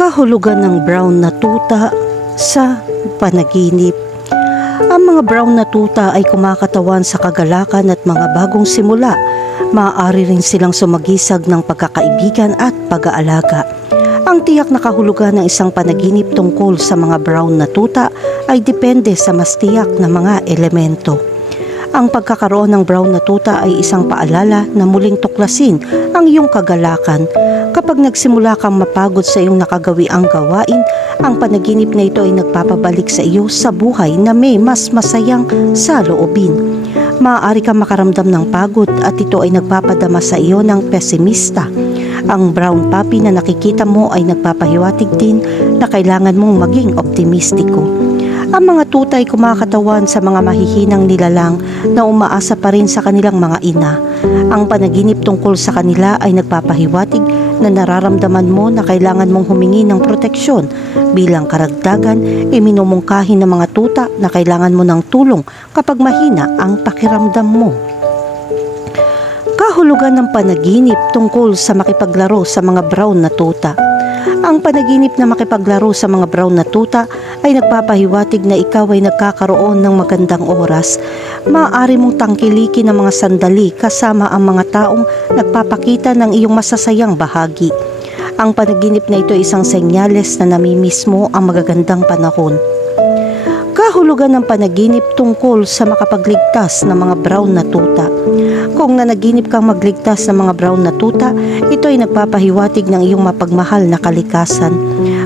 kahulugan ng brown na tuta sa panaginip. Ang mga brown na tuta ay kumakatawan sa kagalakan at mga bagong simula. Maaari rin silang sumagisag ng pagkakaibigan at pag-aalaga. Ang tiyak na kahulugan ng isang panaginip tungkol sa mga brown na tuta ay depende sa mas tiyak na mga elemento. Ang pagkakaroon ng brown na tuta ay isang paalala na muling tuklasin ang iyong kagalakan. Kapag nagsimula kang mapagod sa iyong nakagawiang gawain, ang panaginip na ito ay nagpapabalik sa iyo sa buhay na may mas masayang sa loobin. Maaari kang makaramdam ng pagod at ito ay nagpapadama sa iyo ng pesimista. Ang brown puppy na nakikita mo ay nagpapahiwatig din na kailangan mong maging optimistiko. Ang mga tuta ay kumakatawan sa mga mahihinang nilalang na umaasa pa rin sa kanilang mga ina. Ang panaginip tungkol sa kanila ay nagpapahiwatig na nararamdaman mo na kailangan mong humingi ng proteksyon. Bilang karagdagan, iminumungkahi ng mga tuta na kailangan mo ng tulong kapag mahina ang pakiramdam mo. Kahulugan ng panaginip tungkol sa makipaglaro sa mga brown na tuta. Ang panaginip na makipaglaro sa mga brown na tuta ay nagpapahiwatig na ikaw ay nagkakaroon ng magandang oras. Maaari mong tangkilikin ang mga sandali kasama ang mga taong nagpapakita ng iyong masasayang bahagi. Ang panaginip na ito ay isang senyales na namimiss mo ang magagandang panahon. Kahulugan ng panaginip tungkol sa makapagligtas ng mga brown na tuta. Kung nanaginip kang magligtas ng mga brown na tuta, ito ay nagpapahiwatig ng iyong mapagmahal na kalikasan.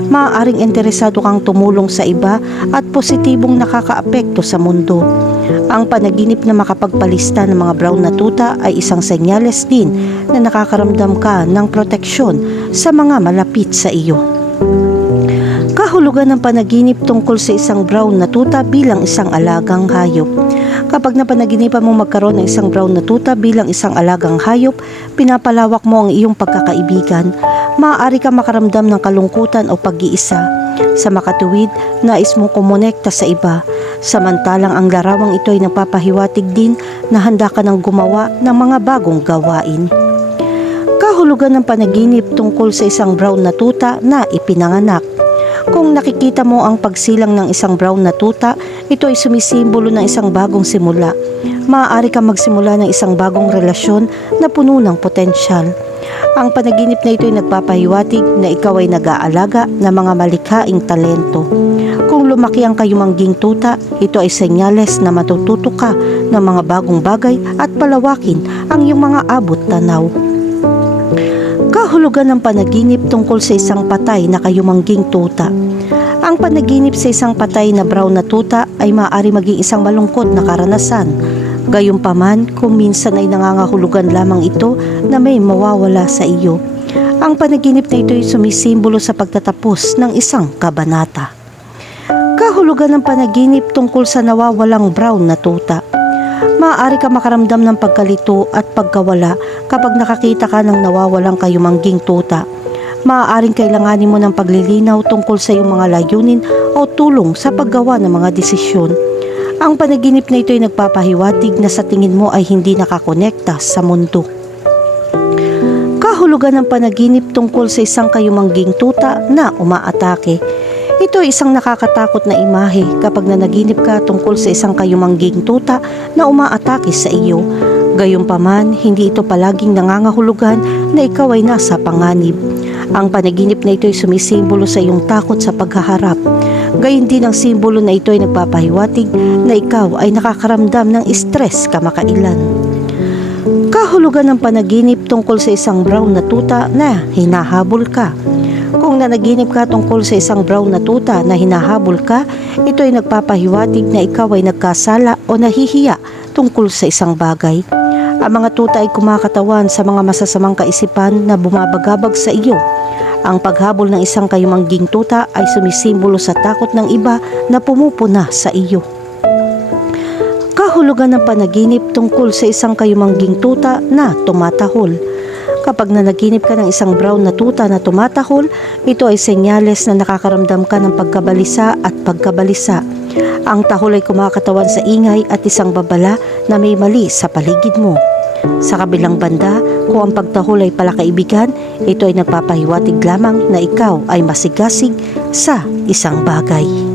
Maaaring interesado kang tumulong sa iba at positibong nakakaapekto sa mundo. Ang panaginip na makapagpalista ng mga brown na tuta ay isang senyales din na nakakaramdam ka ng proteksyon sa mga malapit sa iyo. Kahulugan ng panaginip tungkol sa isang brown na tuta bilang isang alagang hayop. Kapag napanaginipan mo magkaroon ng isang brown na tuta bilang isang alagang hayop, pinapalawak mo ang iyong pagkakaibigan. Maaari ka makaramdam ng kalungkutan o pag-iisa. Sa makatuwid, nais mong kumonekta sa iba. Samantalang ang larawang ito ay nagpapahiwatig din na handa ka ng gumawa ng mga bagong gawain. Kahulugan ng panaginip tungkol sa isang brown na tuta na ipinanganak. Kung nakikita mo ang pagsilang ng isang brown na tuta, ito ay sumisimbolo ng isang bagong simula. Maaari kang magsimula ng isang bagong relasyon na puno ng potensyal. Ang panaginip na ito ay nagpapahiwatig na ikaw ay nag-aalaga ng mga malikhaing talento. Kung lumaki ang kayumangging tuta, ito ay senyales na matututo ka ng mga bagong bagay at palawakin ang iyong mga abot tanaw. Kahulugan ng panaginip tungkol sa isang patay na kayumangging tuta. Ang panaginip sa isang patay na brown na tuta ay maaari maging isang malungkot na karanasan. Gayunpaman, kung minsan ay nangangahulugan lamang ito na may mawawala sa iyo. Ang panaginip na ito ay sumisimbolo sa pagtatapos ng isang kabanata. Kahulugan ng panaginip tungkol sa nawawalang brown na tuta. Maaari ka makaramdam ng pagkalito at pagkawala kapag nakakita ka ng nawawalang kayumangging tuta. Maaaring kailanganin mo ng paglilinaw tungkol sa iyong mga layunin o tulong sa paggawa ng mga desisyon. Ang panaginip na ito ay nagpapahiwatig na sa tingin mo ay hindi nakakonekta sa mundo. Kahulugan ng panaginip tungkol sa isang kayumangging tuta na umaatake. Ito ay isang nakakatakot na imahe kapag nanaginip ka tungkol sa isang kayumangging tuta na umaatake sa iyo. Gayunpaman, hindi ito palaging nangangahulugan na ikaw ay nasa panganib. Ang panaginip na ito ay sumisimbolo sa iyong takot sa paghaharap. Gayun din ang simbolo na ito ay nagpapahiwatig na ikaw ay nakakaramdam ng stress kamakailan. Kahulugan ng panaginip tungkol sa isang brown na tuta na hinahabol ka. Kung nanaginip ka tungkol sa isang brown na tuta na hinahabol ka, ito ay nagpapahiwatig na ikaw ay nagkasala o nahihiya tungkol sa isang bagay. Ang mga tuta ay kumakatawan sa mga masasamang kaisipan na bumabagabag sa iyo. Ang paghabol ng isang kayumangging tuta ay sumisimbolo sa takot ng iba na pumupuna sa iyo. Kahulugan ng panaginip tungkol sa isang kayumangging tuta na tumatahol. Kapag nanaginip ka ng isang brown na tuta na tumatahol, ito ay senyales na nakakaramdam ka ng pagkabalisa at pagkabalisa. Ang tahol ay kumakatawan sa ingay at isang babala na may mali sa paligid mo. Sa kabilang banda, kung ang pagtahol ay palakaibigan, ito ay nagpapahiwatig lamang na ikaw ay masigasig sa isang bagay.